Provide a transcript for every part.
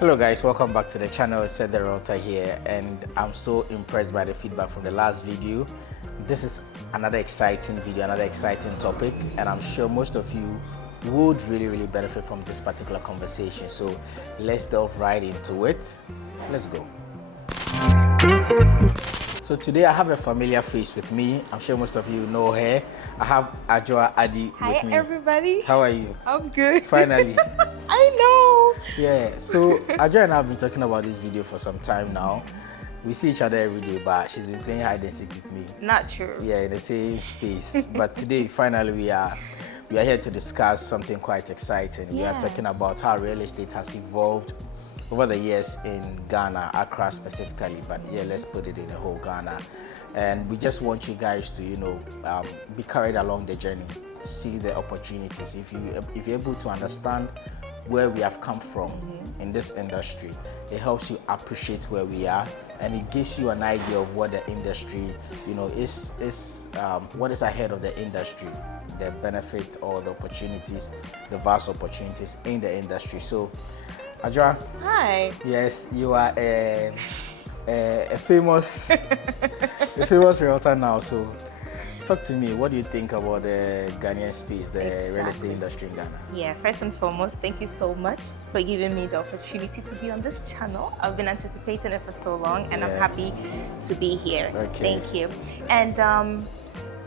Hello guys, welcome back to the channel. Seth the Realtor here, and I'm so impressed by the feedback from the last video. This is another exciting video, another exciting topic, and I'm sure most of you would really benefit from this particular conversation. So let's delve right into it. Let's go. So today I have a familiar face with me. I'm sure most of you know her. I have Ajua Adi with me. Hi everybody. How are you? I'm good. Finally. I know. Yeah, so Ajua and I have been talking about this video for some time now. We see each other every day, but she's been playing hide and seek with me. Not true. Yeah, in the same space. But today, finally, we are here to discuss something quite exciting. We are talking about how real estate has evolved over the years in Ghana, Accra specifically. But yeah, let's put it in the whole Ghana. And we just want you guys to, be carried along the journey, see the opportunities. If you're able to understand where we have come from in this industry, it helps you appreciate where we are, and it gives you an idea of what the industry, is what is ahead of the industry, the benefits or the opportunities, the vast opportunities in the industry. So, Ajua. Hi. Yes, you are a famous a famous realtor now. So, talk to me. What do you think about the Ghanaian space, the real estate industry in Ghana? Yeah, first and foremost, thank you so much for giving me the opportunity to be on this channel. I've been anticipating it for so long, and I'm happy to be here. Okay. Thank you. And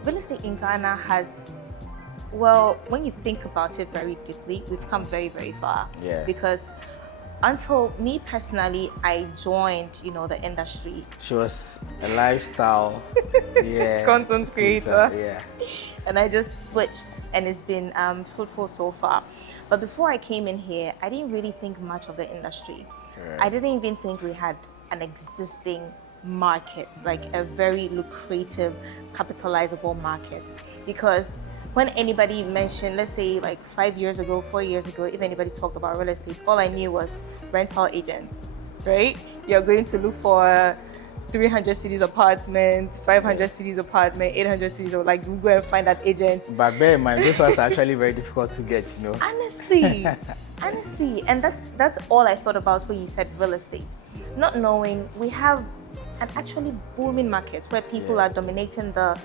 real estate in Ghana has, well, when you think about it very deeply, we've come very far. Yeah. Because until me personally, I joined, the industry. She was a lifestyle Content creator. Yeah. And I just switched, and it's been fruitful so far. But before I came in here, I didn't really think much of the industry. Correct. I didn't even think we had an existing market, like a very lucrative, capitalizable market. Because when anybody mentioned, let's say like 5 years ago, 4 years ago, if anybody talked about real estate, all I knew was rental agents, right? You're going to look for 300 cities apartment, 500 cities apartment, 800 cities, or like go and find that agent. But bear in mind, this was actually very difficult to get, Honestly, and that's all I thought about when you said real estate. Not knowing we have an actually booming market where people are dominating the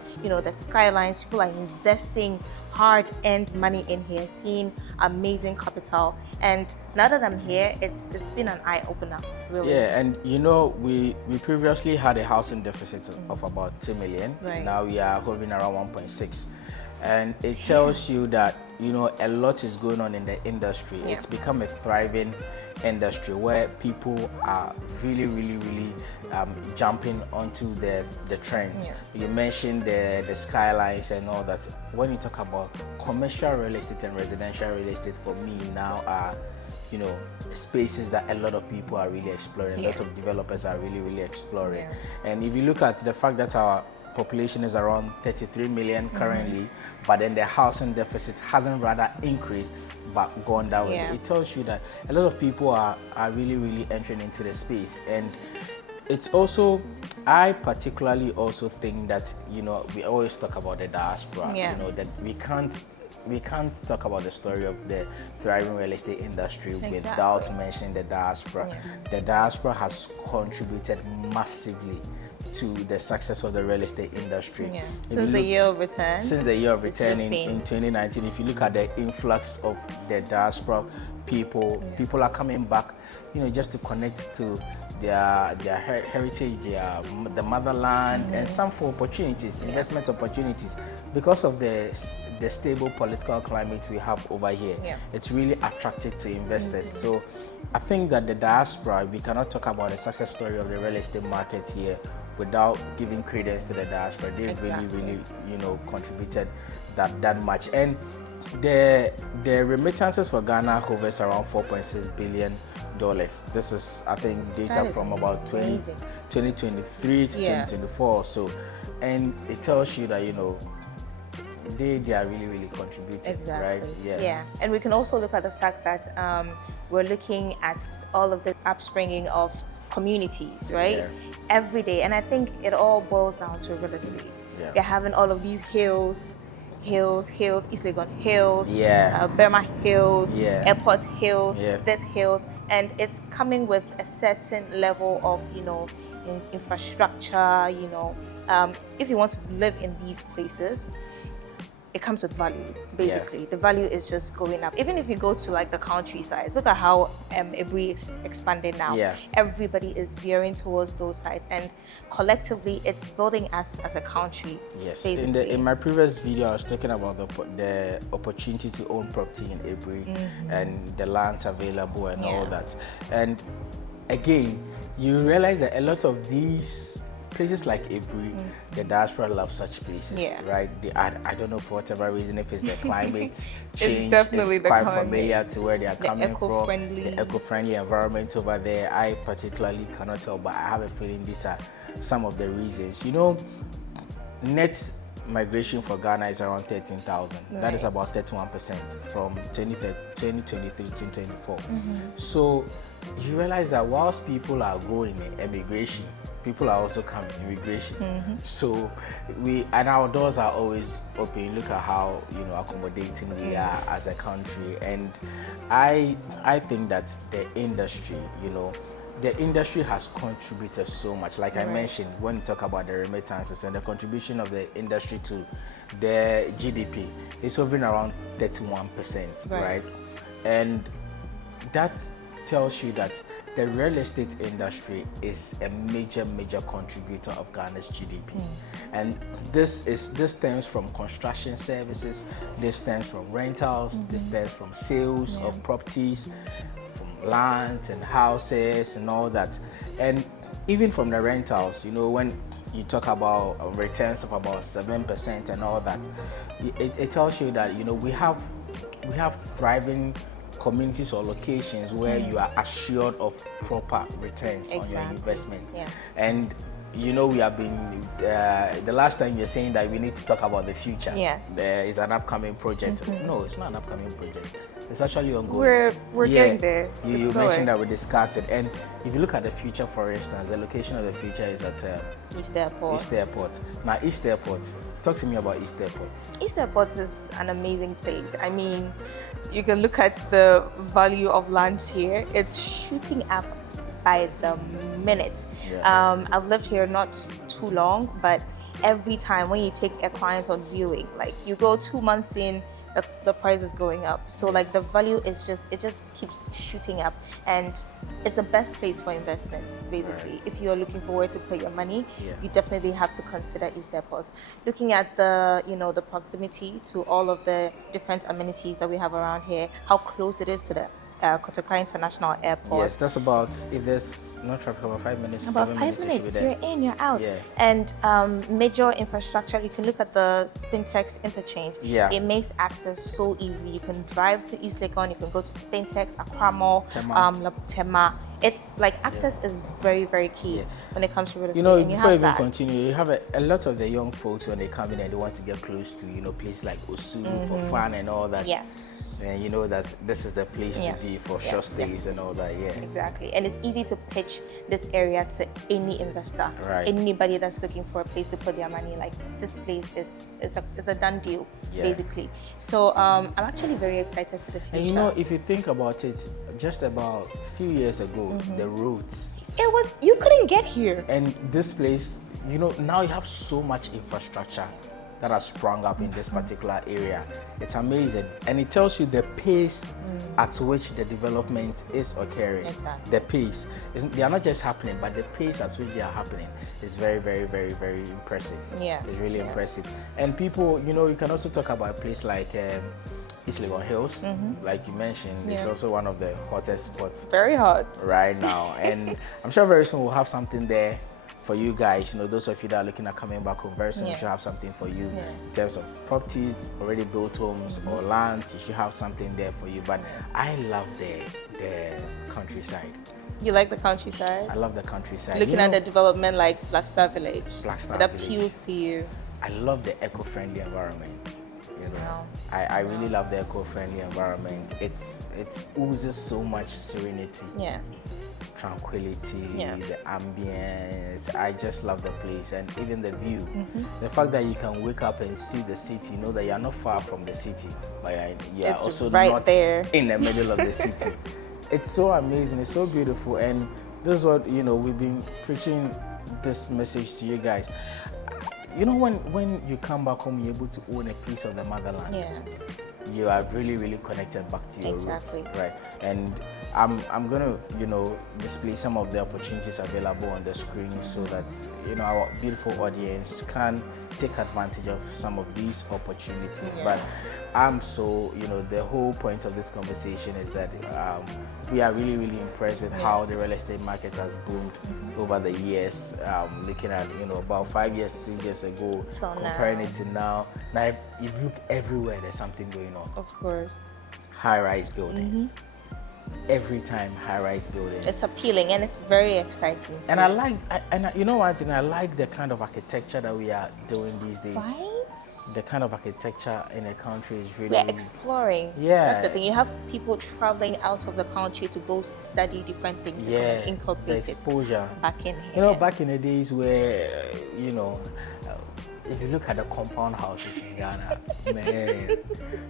skylines. People are investing hard-earned money in here, seeing amazing capital. And now that I'm here, it's been an eye-opener, really. Yeah, and we previously had a housing deficit of about 2 million. Right. Now we are hovering around 1.6. And it tells you that, a lot is going on in the industry. Yeah. It's become a thriving industry where people are really jumping onto the trends. Yeah. You mentioned the skylines and all that. When you talk about commercial real estate and residential real estate, for me now are spaces that a lot of people are really exploring. A lot of developers are really exploring. And if you look at the fact that our population is around 33 million currently, but then the housing deficit hasn't rather increased but gone down. It tells you that a lot of people are really entering into the space. And it's also, I particularly also think that we always talk about the diaspora, that we can't talk about the story of the thriving real estate industry without mentioning the diaspora. The diaspora has contributed massively to the success of the real estate industry. Since the year of return. Since the year of return in 2019, if you look at the influx of the diaspora people are coming back, just to connect to their heritage, the motherland, and some for opportunities, investment opportunities, because of the stable political climate we have over here. It's really attractive to investors. So I think that the diaspora, we cannot talk about the success story of the real estate market here without giving credence to the diaspora. They've really contributed that much. And the remittances for Ghana hovers around $4.6 billion. This is, I think, data from about 2023 to 2024. So, and it tells you that they are really contributing, right? Yeah. And we can also look at the fact that we're looking at all of the upspringing of communities, right? Every day. And I think it all boils down to real estate. You're having all of these hills hills, East Legon Hills, Yeah. Burma Hills, Yeah. Airport Hills, Yeah. this hills, and it's coming with a certain level of, infrastructure, if you want to live in these places, it comes with value, basically. The value is just going up. Even if you go to like the countryside, look at how Ebri is expanding now. Yeah. Everybody is veering towards those sides, and collectively, it's building us as a country. Yes. Basically. In my previous video, I was talking about the opportunity to own property in Ebri and the lands available and all that. And again, you realize that a lot of these places like Ebri, the diaspora love such places, right? I don't know for whatever reason, if it's the climate change, it's quite familiar to where they are coming from. The eco-friendly environment over there, I particularly cannot tell, but I have a feeling these are some of the reasons. Net migration for Ghana is around 13,000. Right. That is about 31% from 2023 to 2024. So you realize that whilst people are going in emigration, people are also coming immigration. So our doors are always open. Look at how accommodating we are as a country, and I think that the industry has contributed so much. Like I mentioned, when you talk about the remittances and the contribution of the industry to the GDP, it's hovering around 31%, right? And that tells you that the real estate industry is a major contributor of Ghana's GDP. And this stems from construction services, this stems from rentals, this stems from sales of properties, from land and houses and all that. And even from the rentals, when you talk about returns of about 7% and all that, it tells you that we have thriving communities or locations where you are assured of proper returns on your investment. And we have been the last time you're saying that we need to talk about the future. There is an upcoming project. No, it's not an upcoming project. It's actually ongoing. We're getting there. You mentioned that we discussed it, and if you look at the future, for instance, the location of the future is at East Airport. East Airport. Now, East Airport. Talk to me about East Airport. East Airport is an amazing place. I mean, you can look at the value of land here. It's shooting up by the minute. I've lived here not too long, but every time when you take a client on viewing, like you go 2 months in, the price is going up. So like the value is just keeps shooting up, and it's the best place for investments, basically. If you're looking for where to put your money, you definitely have to consider East Airport. Looking at the proximity to all of the different amenities that we have around here, how close it is to the Kotoka International Airport. Yes, that's about, if there's no traffic, about 5 minutes. About 5 minutes, you're in, you're out. And major infrastructure, you can look at the Spintex interchange. It makes access so easily. You can drive to East Legon, you can go to Spintex, Accra Mall, Tema. It's like access is very, very key when it comes to real estate. Before you even continue, you have a lot of the young folks when they come in and they want to get close to, places like Osu for fun and all that. And you know that this is the place to be for short stays and all that. Exactly. And it's easy to pitch this area to any investor, anybody that's looking for a place to put their money. Like this place is a done deal, basically. So I'm actually very excited for the future. And if you think about it, just about a few years ago, the roads. You couldn't get here. And this place, now you have so much infrastructure that has sprung up in this particular area. It's amazing. And it tells you the pace at which the development is occurring. The pace. They are not just happening, but the pace at which they are happening is very, very, very, very impressive. It's really impressive. And people, you can also talk about a place like East Legon Hills, like you mentioned, it's also one of the hottest spots. Very hot. Right now. And I'm sure very soon we'll have something there for you guys. Those of you that are looking at coming back home, very soon we should have something for you in terms of properties, already built homes or lands. You should have something there for you. But I love the countryside. You like the countryside? I love the countryside. Looking at the development like Blackstar Village. It appeals to you. I love the eco-friendly environment. I really love the eco-friendly environment. It oozes so much serenity. tranquility, Yeah. the ambience. I just love the place, and even the view. The fact that you can wake up and see the city, you know that you are not far from the city, but you are It's also right not there. in the middle of the city. It's so amazing. It's so beautiful, and this is what we've been preaching this message to you guys. You know, when you come back home, you're able to own a piece of the motherland. Yeah. You are really connected back to your Exactly. roots, right? And I'm gonna display some of the opportunities available on the screen so that our beautiful audience can take advantage of some of these opportunities. Yeah. But I'm so the whole point of this conversation is that we are really impressed with how the real estate market has boomed over the years. Looking at about 5 years, 6 years ago, Till comparing now. it to now. Now, if you look everywhere, there's something going on. Of course. High-rise buildings. Every time, high-rise buildings. It's appealing and it's very exciting too. And I like, you know one thing, I like the kind of architecture that we are doing these days. Right? The kind of architecture in the country is really. We're exploring. Yeah. That's the thing. You have people traveling out of the country to go study different things to kind of the incorporate exposure. it back in here. Back in the days where, if you look at the compound houses in Ghana, man,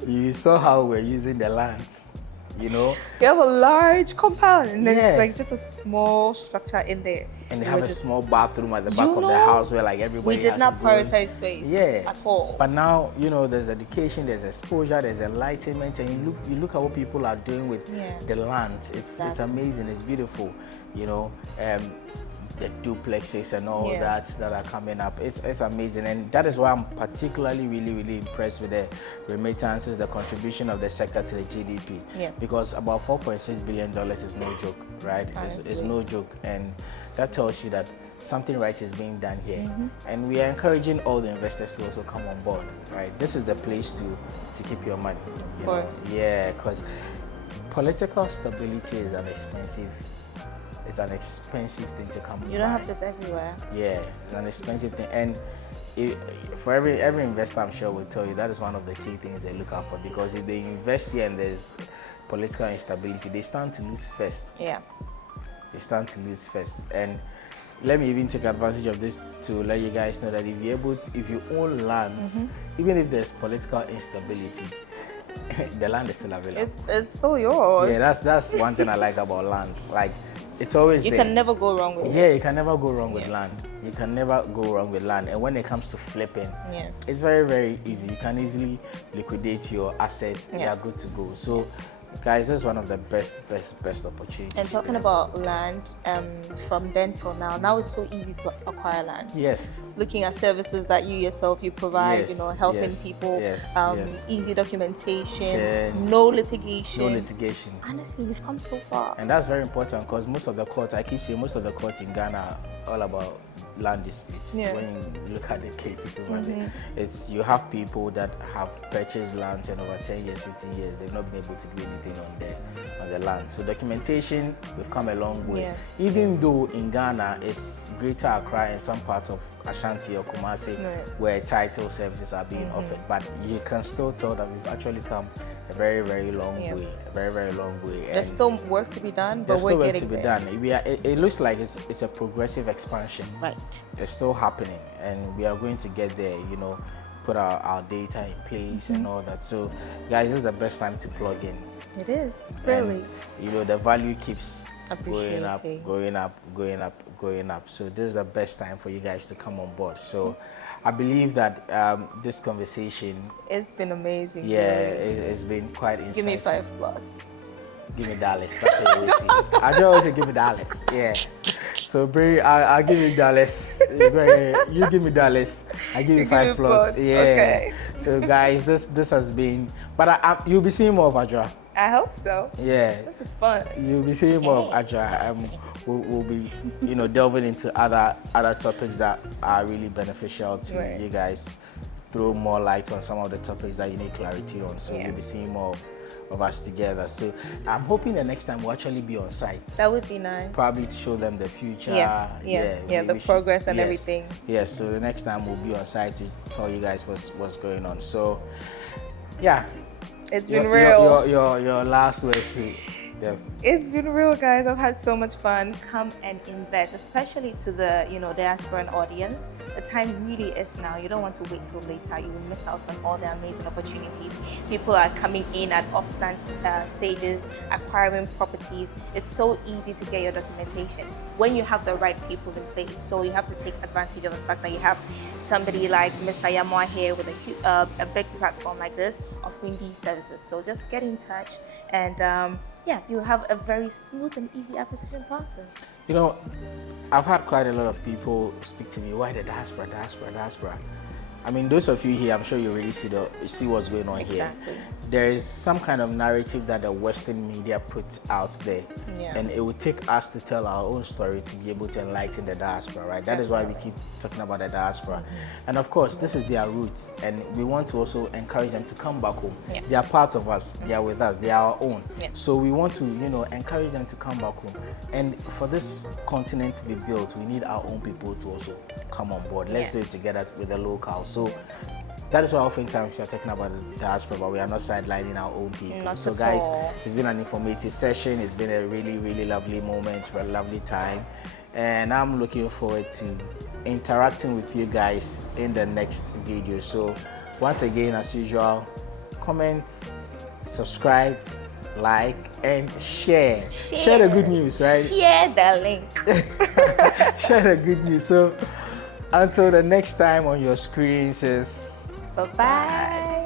you saw how we're using the lands, You have a large compound and Yeah. there's like just a small structure in there. and they We have were a just- small bathroom at the back You of the know, house where like everybody We did has not to go in. prioritize space Yeah, at all. But now there's education, there's exposure, there's enlightenment, and you look at what people are doing with the land. It's amazing. It's beautiful. The duplexes and all that are coming up. It's amazing, and that is why I'm particularly really impressed with the remittances, the contribution of the sector to the GDP. Yeah. Because about $4.6 billion is no joke, right? It's no joke, and that tells you that something right is being done here. And we are encouraging all the investors to also come on board, right? This is the place to keep your money. Of course. Yeah, because political stability is an expensive thing to come. You don't have this everywhere. Yeah, it's an expensive thing, and for every investor, I'm sure will tell you that is one of the key things they look out for, because if they invest here and there's political instability, they stand to lose first. Yeah. They stand to lose first. And let me even take advantage of this to let you guys know that if you own lands, even if there's political instability, the land is still available. It's still yours. Yeah, that's one thing I like about land. Like, it's always You there. can never go wrong with it. Yeah, you can never go wrong with land. You can never go wrong with land. And when it comes to flipping, it's very easy. You can easily liquidate your assets. You are good to go. So, guys, this is one of the best opportunities. And talking about land, from then till now it's so easy to acquire land. Yes. Looking at services that you provide, Yes, helping yes, people, yes. easy documentation, Sure. no litigation. No litigation. Honestly, we've come so far. And that's very important, because most of the courts in Ghana are all about land disputes. Yeah. When you look at the cases over there, you have people that have purchased lands, and over 10 years, 15 years, they've not been able to do anything on the land. So documentation, we've come a long way. Yeah. Even though in Ghana it's Greater Accra and some parts of Ashanti or Kumasi where title services are being offered, but you can still tell that we've actually come a very long way. A very long way. There's still work to be done, but There's we're still work getting to be there. done. It looks like it's a progressive expansion. Right. It's still happening, and we are going to get there. Put our data in place and all that. So, guys, this is the best time to plug in. It is, really. And, the value keeps going Appreciating. up. So this is the best time for you guys to come on board. So I believe that this conversation, It's been amazing. it's been quite insightful. Give me 5 plots. Give me Dallas. That's what you always say. I just always say give me Dallas. Yeah. So Bray, I'll give you Dallas. You give me Dallas. I give you 5 plots. Yeah. Okay. So guys, this has been. But you'll be seeing more of Adra. I hope so. Yeah. This is fun. You'll be seeing more of Adra. We'll be, delving into other topics that are really beneficial to you guys. Throw more light on some of the topics that you need clarity on. So you'll be seeing more of us together. So I'm hoping the next time we'll actually be on site. That would be nice. Probably to show them the future. The progress and everything. Yes, so the next time we'll be on site to tell you guys what's going on. So, yeah. It's been real. Your last words to It's been real, guys. I've had so much fun. Come and invest, especially to the diasporan audience. The time really is now. You don't want to wait till later. You will miss out on all the amazing opportunities. People are coming in at off-done stages, acquiring properties. It's so easy to get your documentation when you have the right people in place. So you have to take advantage of the fact that you have somebody like Mr. Yamoa here with a big platform like this offering these services. So just get in touch and yeah, you have a very smooth and easy acquisition process. You know, I've had quite a lot of people speak to me, why the diaspora? I mean, those of you here, I'm sure you already see what's going on Exactly. here. There is some kind of narrative that the Western media puts out there, and it would take us to tell our own story to be able to enlighten the diaspora, right? That is why we keep talking about the diaspora. And of course, this is their roots, and we want to also encourage them to come back home. They are part of us, they are with us, they are our own. So we want to, encourage them to come back home. And for this continent to be built, we need our own people to also come on board. Let's do it together with the locals. So that is why oftentimes we are talking about the diaspora, but we are not sidelining our own people. So guys, it's been an informative session. It's been a really, really lovely moment, for a lovely time. And I'm looking forward to interacting with you guys in the next video. So once again, as usual, comment, subscribe, like, and share. Share the good news, right? Share the link. Share the good news. So until the next time on your screen says Bye-bye.